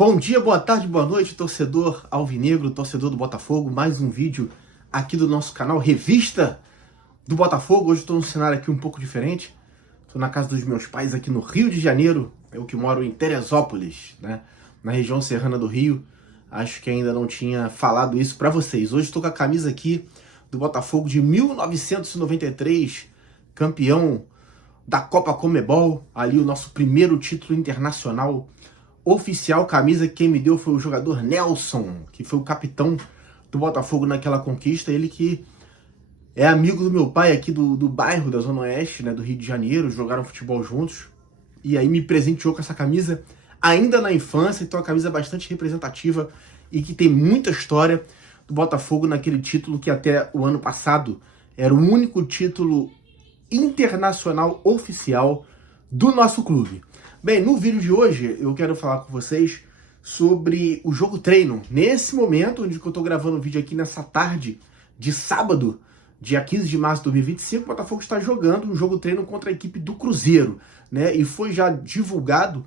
Bom dia, boa tarde, boa noite, torcedor alvinegro, torcedor do Botafogo. Mais um vídeo aqui do nosso canal Revista do Botafogo. Hoje estou num cenário aqui um pouco diferente. Estou na casa dos meus pais aqui no Rio de Janeiro. Eu que moro em Teresópolis, né? Na região serrana do Rio. Acho que ainda não tinha falado isso para vocês. Hoje estou com a camisa aqui do Botafogo de 1993, campeão da Copa Conmebol. Ali o nosso primeiro título internacional oficial. Camisa que quem me deu foi o jogador Nelson, que foi o capitão do Botafogo naquela conquista. Ele que é amigo do meu pai aqui do bairro da Zona Oeste, né, do Rio de Janeiro. Jogaram futebol juntos e aí me presenteou com essa camisa ainda na infância. Então, uma camisa bastante representativa e que tem muita história do Botafogo naquele título que até o ano passado era o único título internacional oficial do nosso clube. Bem, no vídeo de hoje eu quero falar com vocês sobre o jogo treino. Nesse momento, onde eu estou gravando o vídeo aqui nessa tarde de sábado, dia 15 de março de 2025, o Botafogo está jogando um jogo treino contra a equipe do Cruzeiro, né? E foi já divulgado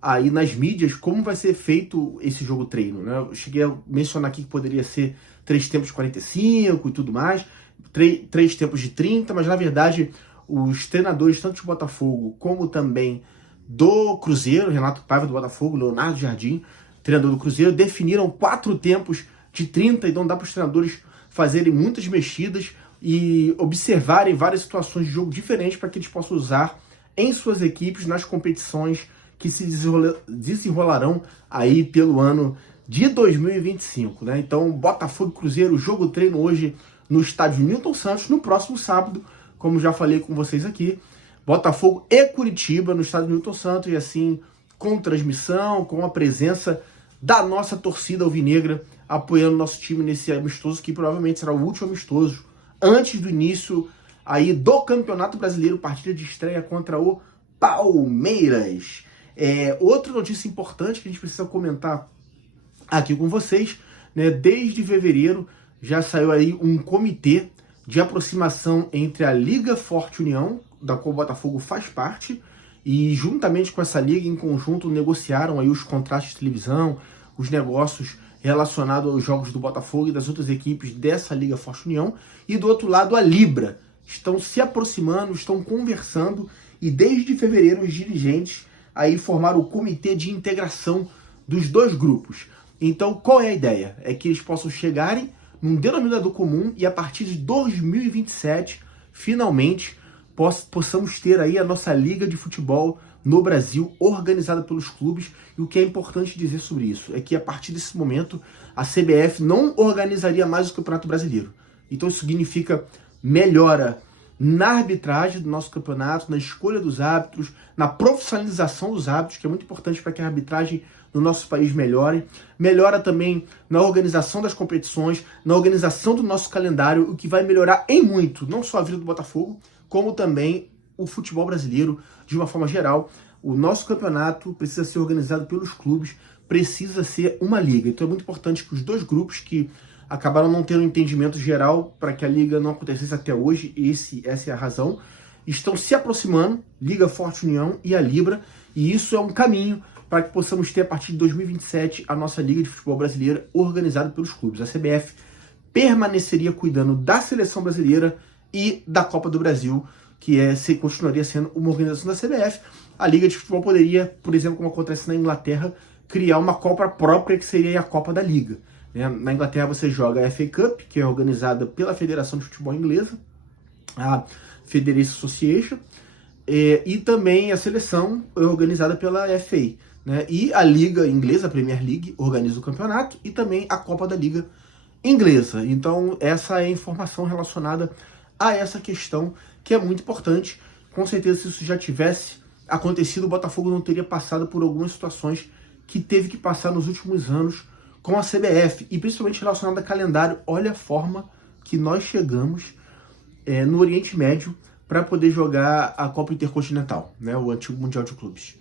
aí nas mídias como vai ser feito esse jogo treino, né? Eu cheguei a mencionar aqui que poderia ser 3 tempos de 45 e tudo mais, 3 tempos de 30, mas na verdade os treinadores, tanto de Botafogo como também do Cruzeiro, Renato Paiva do Botafogo, Leonardo Jardim, treinador do Cruzeiro, definiram 4 tempos de 30, então dá para os treinadores fazerem muitas mexidas e observarem várias situações de jogo diferentes para que eles possam usar em suas equipes nas competições que se desenrolarão aí pelo ano de 2025, né? Então, Botafogo e Cruzeiro, jogo treino hoje no estádio Newton Santos, no próximo sábado, como já falei com vocês aqui, Botafogo e Curitiba no estádio Newton Santos, e assim, com transmissão, com a presença da nossa torcida alvinegra, apoiando nosso time nesse amistoso, que provavelmente será o último amistoso, antes do início aí do Campeonato Brasileiro, partida de estreia contra o Palmeiras. Outra notícia importante que a gente precisa comentar aqui com vocês, né? Desde fevereiro já saiu aí um comitê de aproximação entre a Liga Forte União, da qual o Botafogo faz parte, e juntamente com essa liga, em conjunto, negociaram aí os contratos de televisão, os negócios relacionados aos jogos do Botafogo e das outras equipes dessa Liga Forte União, e do outro lado a Libra. Estão se aproximando, estão conversando, e desde fevereiro os dirigentes aí formaram o comitê de integração dos dois grupos. Então, qual é a ideia? É que eles possam chegarem num denominador comum e a partir de 2027, finalmente, possamos ter aí a nossa liga de futebol no Brasil, organizada pelos clubes. E o que é importante dizer sobre isso é que a partir desse momento a CBF não organizaria mais o Campeonato Brasileiro. Então isso significa melhora na arbitragem do nosso campeonato, na escolha dos árbitros, na profissionalização dos árbitros, que é muito importante para que a arbitragem no nosso país melhore. Melhora também na organização das competições, na organização do nosso calendário, o que vai melhorar em muito, não só a vida do Botafogo, como também o futebol brasileiro de uma forma geral. O nosso campeonato precisa ser organizado pelos clubes, precisa ser uma liga. Então é muito importante que os dois grupos que acabaram não tendo um entendimento geral para que a liga não acontecesse até hoje, essa é a razão, estão se aproximando, Liga Forte União e a Libra, e isso é um caminho para que possamos ter a partir de 2027 a nossa Liga de Futebol Brasileira organizada pelos clubes. A CBF permaneceria cuidando da seleção brasileira e da Copa do Brasil, que continuaria sendo uma organização da CBF. A Liga de Futebol poderia, por exemplo, como acontece na Inglaterra, criar uma Copa própria, que seria a Copa da Liga. Na Inglaterra você joga a FA Cup, que é organizada pela Federação de Futebol Inglesa, a Federation Association, e também a seleção é organizada pela FA, né? E a Liga Inglesa, a Premier League, organiza o campeonato, e também a Copa da Liga Inglesa. Então essa é a informação relacionada a essa questão, que é muito importante. Com certeza, se isso já tivesse acontecido, o Botafogo não teria passado por algumas situações que teve que passar nos últimos anos com a CBF, e principalmente relacionado a calendário. Olha a forma que nós chegamos no Oriente Médio para poder jogar a Copa Intercontinental, né, o antigo Mundial de Clubes.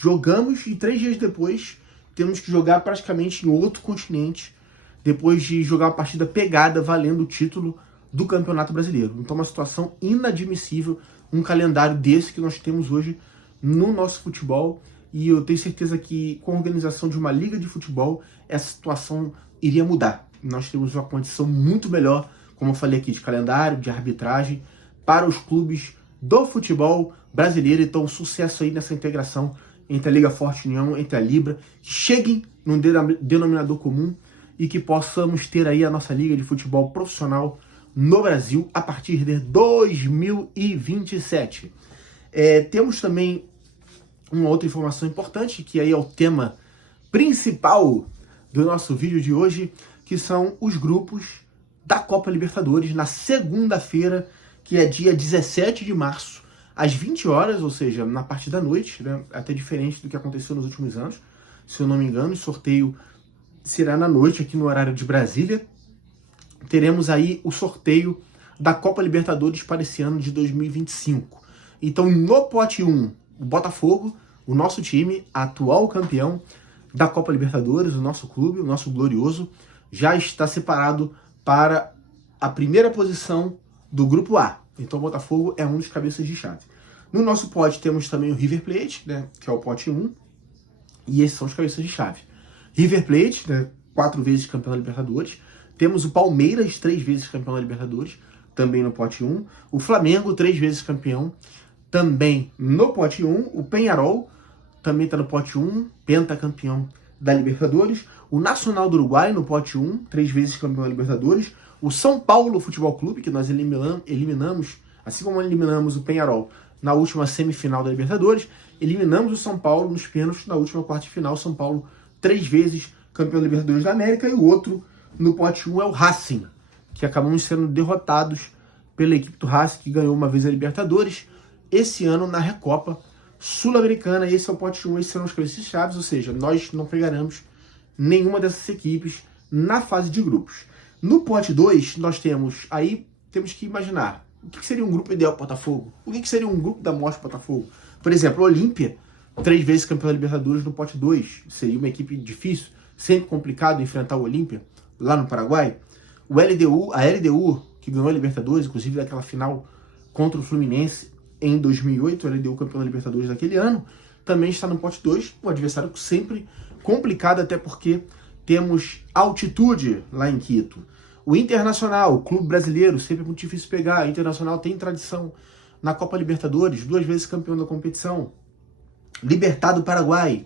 Jogamos e 3 dias depois temos que jogar praticamente em outro continente, depois de jogar uma partida pegada valendo o título do Campeonato Brasileiro. Então, uma situação inadmissível, um calendário desse que nós temos hoje no nosso futebol, e eu tenho certeza que com a organização de uma liga de futebol, essa situação iria mudar. Nós temos uma condição muito melhor, como eu falei aqui, de calendário, de arbitragem, para os clubes do futebol brasileiro. Então, sucesso aí nessa integração entre a Liga Forte União, entre a Libra, que cheguem num denominador comum e que possamos ter aí a nossa liga de futebol profissional no Brasil a partir de 2027. Temos também uma outra informação importante, que aí é o tema principal do nosso vídeo de hoje, que são os grupos da Copa Libertadores na segunda-feira, que é dia 17 de março, às 20 horas, ou seja, na parte da noite, né? Até diferente do que aconteceu nos últimos anos. Se eu não me engano, o sorteio será na noite, aqui no horário de Brasília. Teremos aí o sorteio da Copa Libertadores para esse ano de 2025. Então, no pote 1, o Botafogo, o nosso time, atual campeão da Copa Libertadores, o nosso clube, o nosso glorioso, já está separado para a primeira posição do grupo A. Então, o Botafogo é um dos cabeças de chave. No nosso pote temos também o River Plate, né, que é o pote 1, e esses são os cabeças de chave. River Plate, né, 4 vezes campeão da Libertadores. Temos o Palmeiras, 3 vezes campeão da Libertadores, também no pote 1. O Flamengo, 3 vezes campeão, também no pote 1. O Peñarol também está no pote 1, pentacampeão da Libertadores. O Nacional do Uruguai no pote 1, 3 vezes campeão da Libertadores. O São Paulo Futebol Clube, que nós eliminamos, assim como eliminamos o Peñarol na última semifinal da Libertadores, eliminamos o São Paulo nos pênaltis na última quarta de final. São Paulo, 3 vezes campeão da Libertadores da América. E o outro no pote 1 é o Racing, que acabamos sendo derrotados pela equipe do Racing, que ganhou uma vez a Libertadores, esse ano na Recopa Sul-Americana. Esse é o pote 1, esses são os cabeças chaves, ou seja, nós não pegaremos nenhuma dessas equipes na fase de grupos. No pote 2, nós temos que imaginar o que seria um grupo ideal para o Botafogo, o que seria um grupo da morte para o Botafogo. Por exemplo, o Olímpia, 3 vezes campeão da Libertadores no pote 2, seria uma equipe difícil, sempre complicado enfrentar o Olímpia, lá no Paraguai. A LDU, que ganhou a Libertadores, inclusive daquela final contra o Fluminense em 2008, a LDU campeão da Libertadores daquele ano, também está no pote 2, um adversário sempre complicado, até porque temos altitude lá em Quito. O Internacional, o clube brasileiro, sempre muito difícil pegar. O Internacional tem tradição na Copa Libertadores, 2 vezes campeão da competição. Libertad do Paraguai,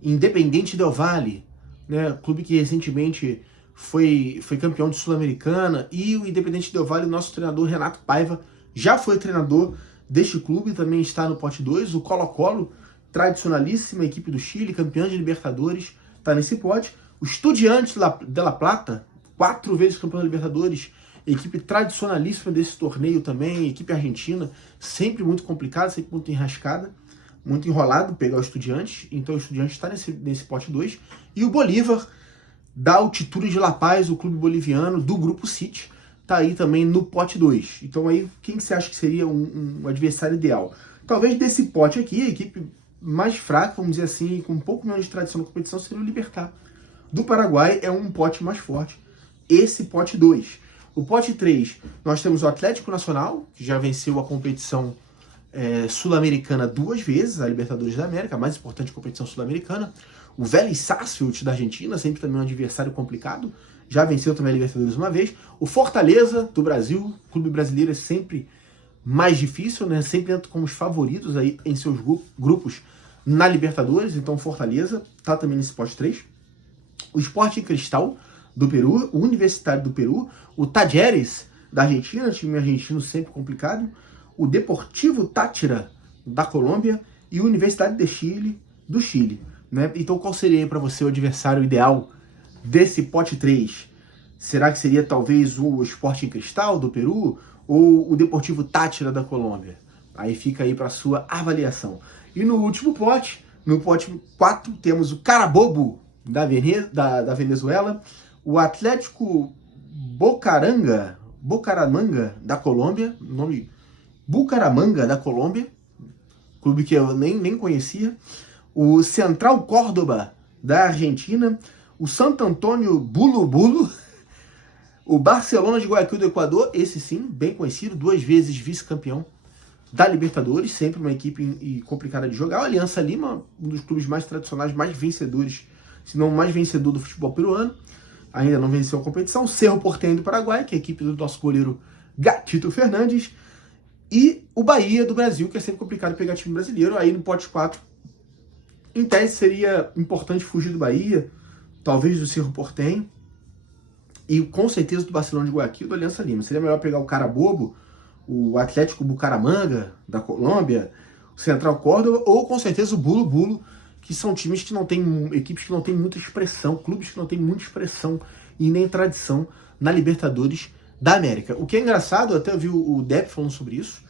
Independiente del Valle, né, clube que recentemente foi campeão de Sul-Americana, e o Independiente del Valle, nosso treinador Renato Paiva, já foi treinador deste clube, também está no pote 2. O Colo-Colo, tradicionalíssima equipe do Chile, campeã de Libertadores, está nesse pote. O Estudiantes de La Plata, 4 vezes campeão da Libertadores, equipe tradicionalíssima desse torneio também, equipe argentina, sempre muito complicada, sempre muito enrascada, muito enrolado pegar o Estudiantes, então o Estudiantes está nesse pote 2. E o Bolívar, da altitude de La Paz, o clube boliviano do Grupo City, está aí também no pote 2. Então aí, quem que você acha que seria um adversário ideal? Talvez desse pote aqui, a equipe mais fraca, vamos dizer assim, com um pouco menos de tradição na competição, seria o Libertad do Paraguai. É um pote mais forte, esse pote 2. O pote 3, nós temos o Atlético Nacional, que já venceu a competição sul-americana 2 vezes, a Libertadores da América, a mais importante competição sul-americana. O Vélez Sarsfield da Argentina, sempre também um adversário complicado, já venceu também a Libertadores uma vez. O Fortaleza do Brasil, clube brasileiro, é sempre mais difícil, né? Sempre entra como os favoritos aí em seus grupos na Libertadores, então Fortaleza está também nesse pote 3. O Sporting Cristal do Peru, o Universitário do Peru, o Talleres da Argentina, time argentino sempre complicado, o Deportivo Táchira da Colômbia e a Universidade de Chile do Chile, né? Então qual seria para você o adversário ideal desse pote 3? Será que seria talvez o Sporting Cristal do Peru ou o Deportivo Táchira da Colômbia? Aí fica aí para sua avaliação. E no último pote, no pote 4, temos o Carabobo da Venezuela, o Atlético Bucaramanga da Colômbia, nome Bucaramanga da Colômbia, clube que eu nem conhecia, o Central Córdoba da Argentina, o Santo Antônio Bulu Bulu, o Barcelona de Guayaquil do Equador, esse sim, bem conhecido, 2 vezes vice-campeão da Libertadores, sempre uma equipe complicada de jogar. O Aliança Lima, um dos clubes mais tradicionais, mais vencedores, se não o mais vencedor do futebol peruano, ainda não venceu a competição. Cerro Porteño do Paraguai, que é a equipe do nosso goleiro Gatito Fernandes, e o Bahia do Brasil, que é sempre complicado pegar time brasileiro. Aí no pote 4, em tese seria importante fugir do Bahia, talvez do Cerro Porteño, e com certeza do Barcelona de Guayaquil, do Aliança Lima. Seria melhor pegar o Carabobo, o Atlético Bucaramanga, da Colômbia, o Central Córdoba, ou com certeza o Bulo Bulo, que são times que não têm, equipes que não têm muita expressão, clubes que não têm muita expressão e nem tradição na Libertadores da América. O que é engraçado, eu até vi o Depp falando sobre isso,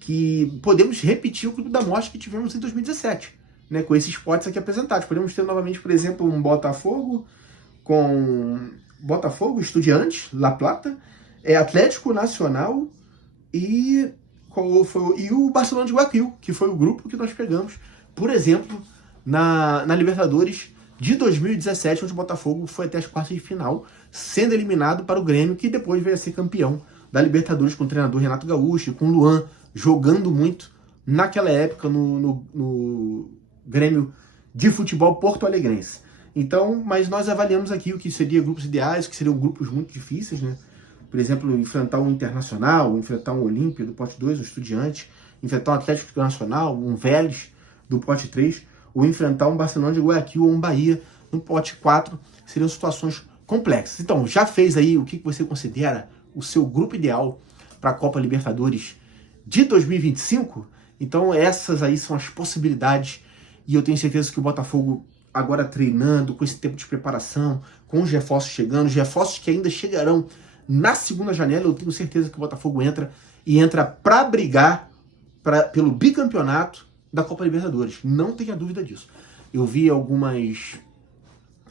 que podemos repetir o Clube da Morte que tivemos em 2017, né, com esses potes aqui apresentados. Podemos ter novamente, por exemplo, um Botafogo com Botafogo, Estudiantes, La Plata, Atlético Nacional e o Barcelona de Guayaquil, que foi o grupo que nós pegamos, por exemplo, na Libertadores de 2017, onde o Botafogo foi até as quartas de final, sendo eliminado para o Grêmio, que depois veio a ser campeão da Libertadores com o treinador Renato Gaúcho, com o Luan jogando muito naquela época no Grêmio de Futebol Porto-Alegrense. Então, mas nós avaliamos aqui o que seria grupos ideais, que seriam grupos muito difíceis, né? Por exemplo, enfrentar um Internacional, enfrentar um Olímpia do pote 2, um Estudiante, enfrentar um Atlético Nacional, um Vélez do pote 3, ou enfrentar um Barcelona de Guayaquil ou um Bahia no pote 4, seriam situações complexas. Então, já fez aí o que você considera o seu grupo ideal para a Copa Libertadores de 2025? Então, essas aí são as possibilidades, e eu tenho certeza que o Botafogo, agora treinando, com esse tempo de preparação, com os reforços chegando, os reforços que ainda chegarão na segunda janela, eu tenho certeza que o Botafogo entra para brigar pelo bicampeonato da Copa Libertadores. Não tenha dúvida disso. Eu vi algumas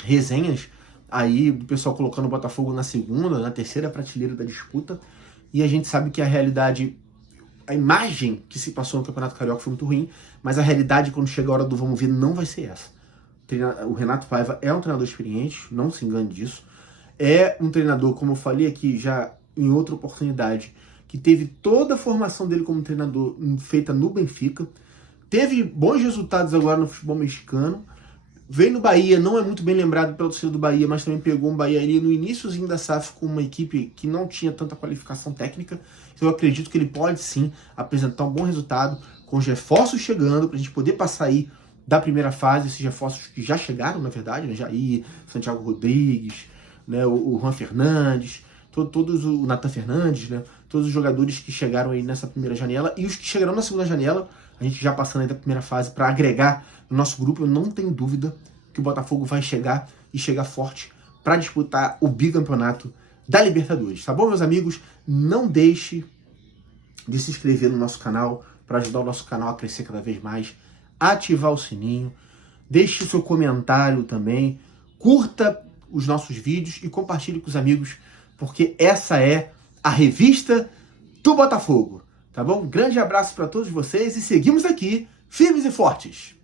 resenhas aí do pessoal colocando o Botafogo na segunda, na terceira prateleira da disputa, e a gente sabe que a realidade, a imagem que se passou no Campeonato Carioca foi muito ruim, mas a realidade, quando chega a hora do vamos ver, não vai ser essa. O Renato Paiva é um treinador experiente, não se engane disso. É um treinador, como eu falei aqui já em outra oportunidade, que teve toda a formação dele como treinador feita no Benfica, teve bons resultados agora no futebol mexicano, veio no Bahia, não é muito bem lembrado pela torcida do Bahia, mas também pegou um Bahia ali no iníciozinho da SAF com uma equipe que não tinha tanta qualificação técnica. Então eu acredito que ele pode sim apresentar um bom resultado com os reforços chegando, para a gente poder passar aí da primeira fase, esses reforços que já chegaram, na verdade, né? Jair, Santiago Rodrigues, né? o Juan Fernandes, todos o Nathan Fernandes, né? Todos os jogadores que chegaram aí nessa primeira janela, e os que chegarão na segunda janela, a gente já passando aí da primeira fase para agregar no nosso grupo. Eu não tenho dúvida que o Botafogo vai chegar e chegar forte para disputar o bicampeonato da Libertadores, tá bom, meus amigos? Não deixe de se inscrever no nosso canal para ajudar o nosso canal a crescer cada vez mais, ativar o sininho, deixe seu comentário também, curta os nossos vídeos e compartilhe com os amigos, porque essa é a revista do Botafogo, tá bom? Um grande abraço para todos vocês e seguimos aqui, firmes e fortes!